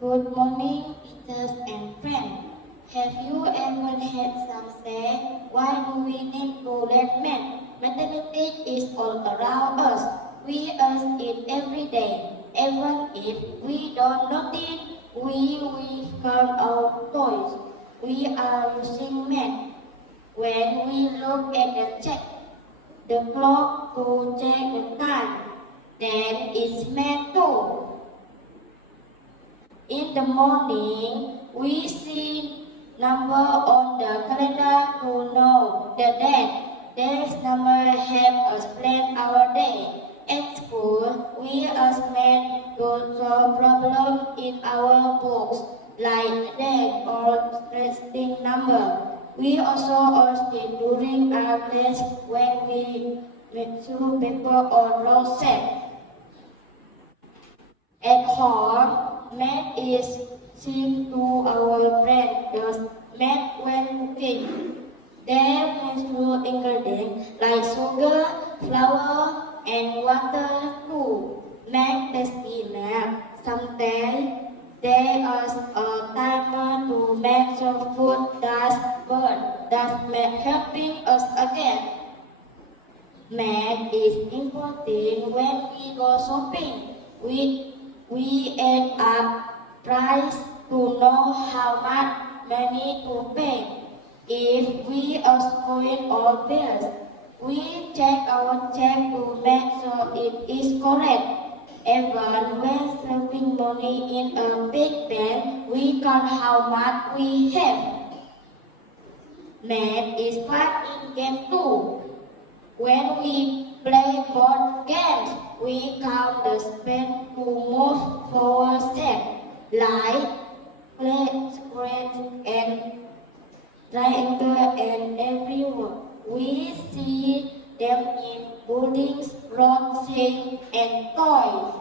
Good morning, teachers and friends. Have you ever had some say, why do we need to learn math? Mathematics is all around us. We use it every day. Even if we don't notice, we count our toys. We are using math. When we look at the clock to check the time, then it's math too. In the morning, we see number on the calendar to know the date. These numbers help us plan our day. At school, we ask math to solve problems in our books, like date or interesting number. We also ask it during our class when we measure paper or roll set. At home, math is seen to our brain does math when cooking. They measure ingredients like sugar, flour, and water to make tasty math. Sometimes they use a timer to make sure food does burn, thus helping us again. Math is important when we go shopping. We add up price to know how much money to pay. If we are going or bills, we check our check to make sure it is correct. Even when saving money in a big bank, we count how much we have. Math is fun in game too. When we play board games, we count the space to move forward step, like square and triangle and everywhere. We see them in buildings, road shapes, and toys.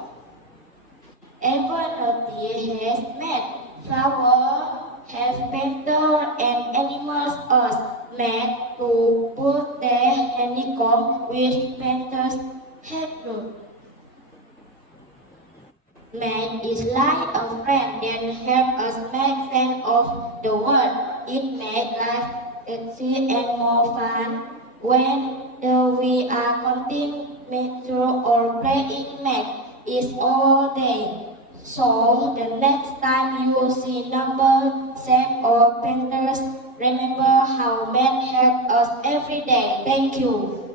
Everybody has math. Flower has painter and animals as math to put their honeycomb with painter's help. Math is like a friend that helps us make sense of the world. It makes life easier and more fun when we are counting, measure, or playing math. It's all day. So the next time you see number, shape, or painters, remember how math helps us every day. Thank you.